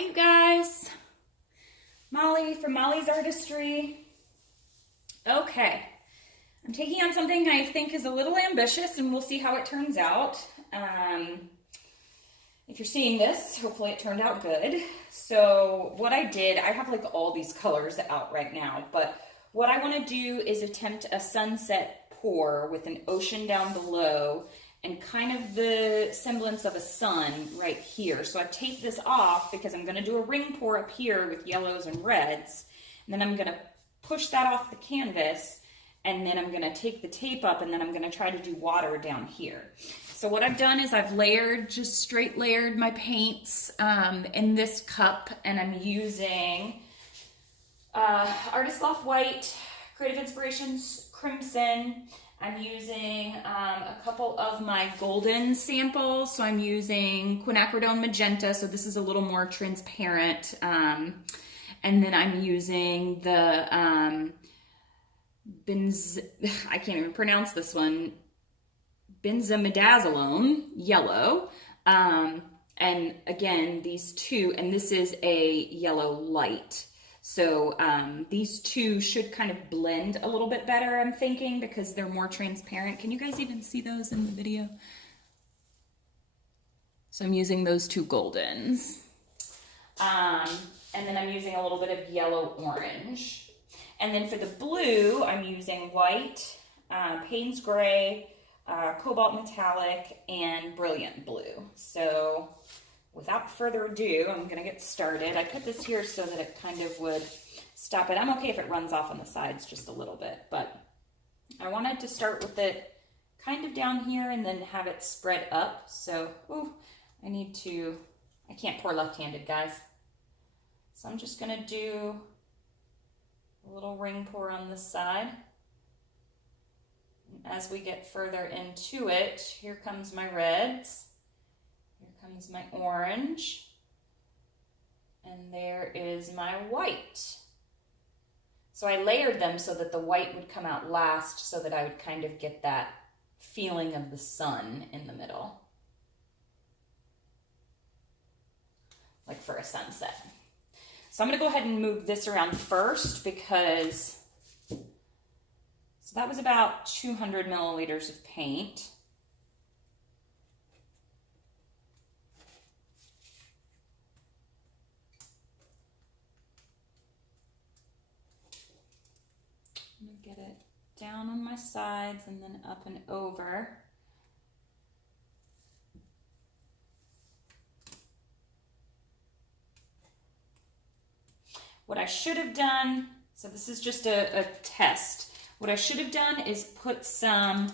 Hi you guys, Molly from Molly's Artistry. Okay, I'm taking on something I think is a little ambitious and we'll see how it turns out. If you're seeing this, hopefully it turned out good. So what I did, I have like all these colors out right now, but what I want to do is attempt a sunset pour with an ocean down below and kind of the semblance of a sun right here. So I've taped this off because I'm gonna do a ring pour up here with yellows and reds. And then I'm gonna push that off the canvas and then I'm gonna take the tape up and then I'm gonna try to do water down here. So what I've done is I've layered, just straight layered my paints in this cup, and I'm using Artistry White, Creative Inspirations Crimson. I'm using a couple of my golden samples. So I'm using quinacridone Magenta. So this is a little more transparent. And then I'm using the I can't even pronounce this one, benzimidazolone yellow. And again, these two, and this is a yellow light. So these two should kind of blend a little bit better, I'm thinking, because they're more transparent. Can you guys even see those in the video? So I'm using those two goldens. And then I'm using a little bit of yellow orange. And then for the blue, I'm using white, Payne's gray, cobalt metallic, and brilliant blue. So without further ado, I'm gonna get started. I put this here so that it kind of would stop it. I'm okay if it runs off on the sides just a little bit, but I wanted to start with it kind of down here and then have it spread up. So, I can't pour left-handed, guys. So I'm just gonna do a little ring pour on this side. And as we get further into it, here comes my reds. Here comes my orange, and there is my white. So I layered them so that the white would come out last so that I would kind of get that feeling of the sun in the middle, like for a sunset. So I'm gonna go ahead and move this around first because, so that was about 200 milliliters of paint. Get it down on my sides and then up and over. What I should have done, so this is just a test. What I should have done is put some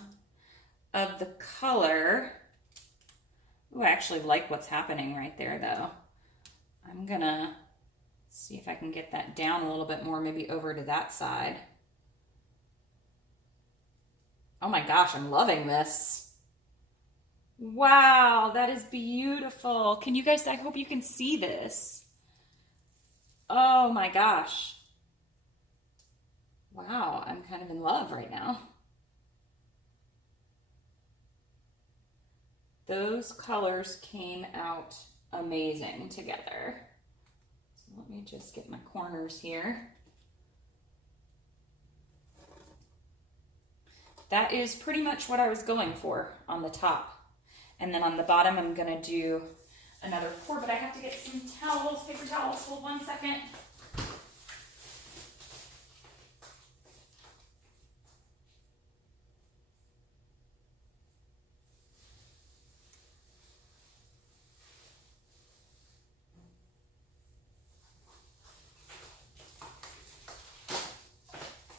of the color. Ooh, I actually like what's happening right there though. I'm gonna see if I can get that down a little bit more, maybe over to that side. Oh my gosh, I'm loving this. Wow, that is beautiful. Can you guys, I hope you can see this. Oh my gosh. Wow, I'm kind of in love right now. Those colors came out amazing together. So let me just get my corners here. That is pretty much what I was going for on the top. And then on the bottom, I'm gonna do another pour, but I have to get some towels, paper towels. Hold 1 second.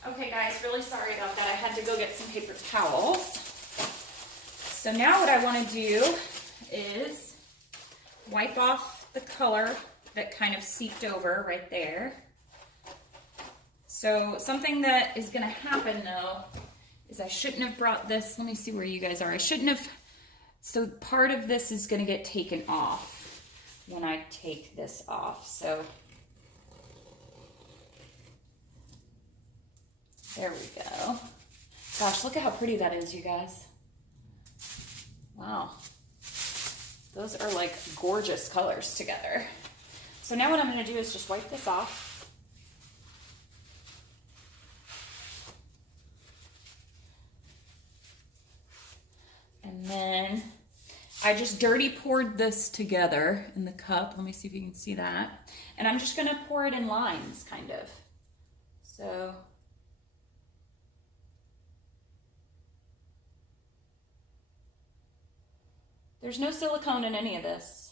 Okay guys, really sorry about that. I had to go get some paper towels. So now what I want to do is wipe off the color that kind of seeped over right there. So something that is going to happen though is I shouldn't have brought this. Let me see where you guys are. I shouldn't have. So part of this is going to get taken off when I take this off. So there we go. Gosh, look at how pretty that is, you guys. Wow. Those are like gorgeous colors together. So now what I'm going to do is just wipe this off. And then I just dirty poured this together in the cup. Let me see if you can see that. And I'm just going to pour it in lines, kind of. So there's no silicone in any of this.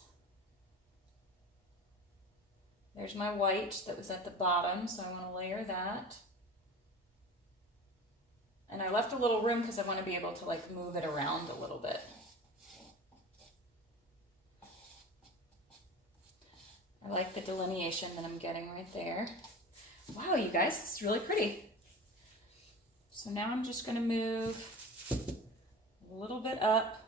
There's my white that was at the bottom, so I want to layer that. And I left a little room because I want to be able to like move it around a little bit. I like the delineation that I'm getting right there. Wow, you guys, this is really pretty. So now I'm just going to move a little bit up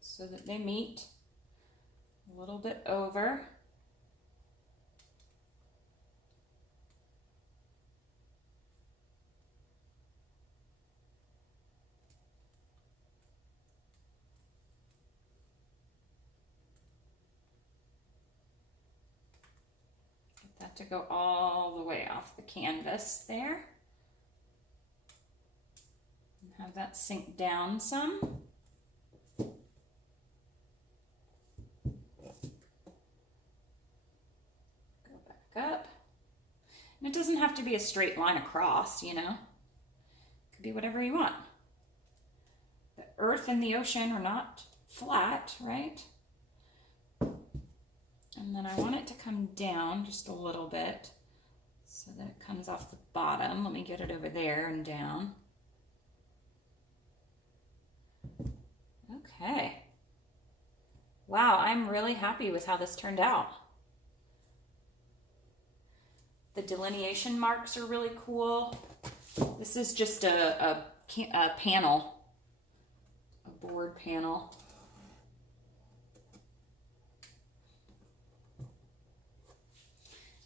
so that they meet, a little bit over. That to go all the way off the canvas there. And have that sink down some. Go back up. And it doesn't have to be a straight line across, you know. It could be whatever you want. The earth and the ocean are not flat, right? And then I want it to come down just a little bit so that it comes off the bottom. Let me get it over there and down. Okay. Wow, I'm really happy with how this turned out. The delineation marks are really cool. This is just a panel, a board panel.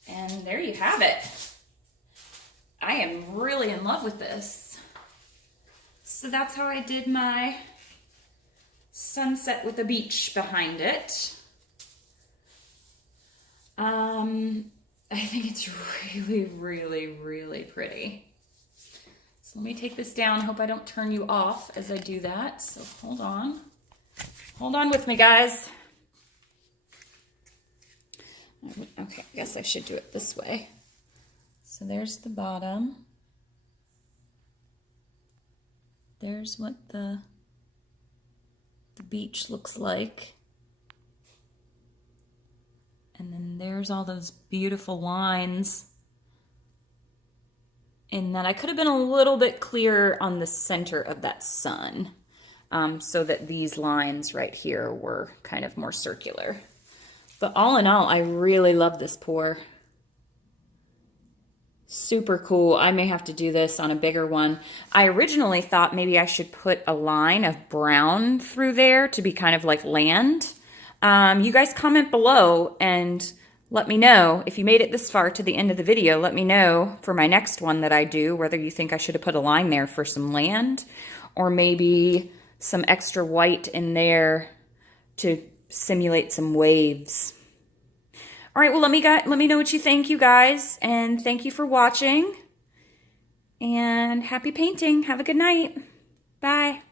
And there you have it. I am really in love with this. So that's how I did my sunset with the beach behind it. I think it's really, really, really pretty. So let me take this down. I hope I don't turn you off as I do that. So hold on. Hold on with me, guys. Okay, I guess I should do it this way. So there's the bottom. There's what the beach looks like. And then there's all those beautiful lines. And then I could have been a little bit clearer on the center of that sun, so that these lines right here were kind of more circular. But all in all, I really love this pour. Super cool. I may have to do this on a bigger one. I originally thought maybe I should put a line of brown through there to be kind of like land. You guys comment below and let me know if you made it this far to the end of the video. Let me know for my next one that I do, whether you think I should have put a line there for some land or maybe some extra white in there to simulate some waves. All right, well, let me know what you think, you guys, and thank you for watching, and happy painting. Have a good night. Bye.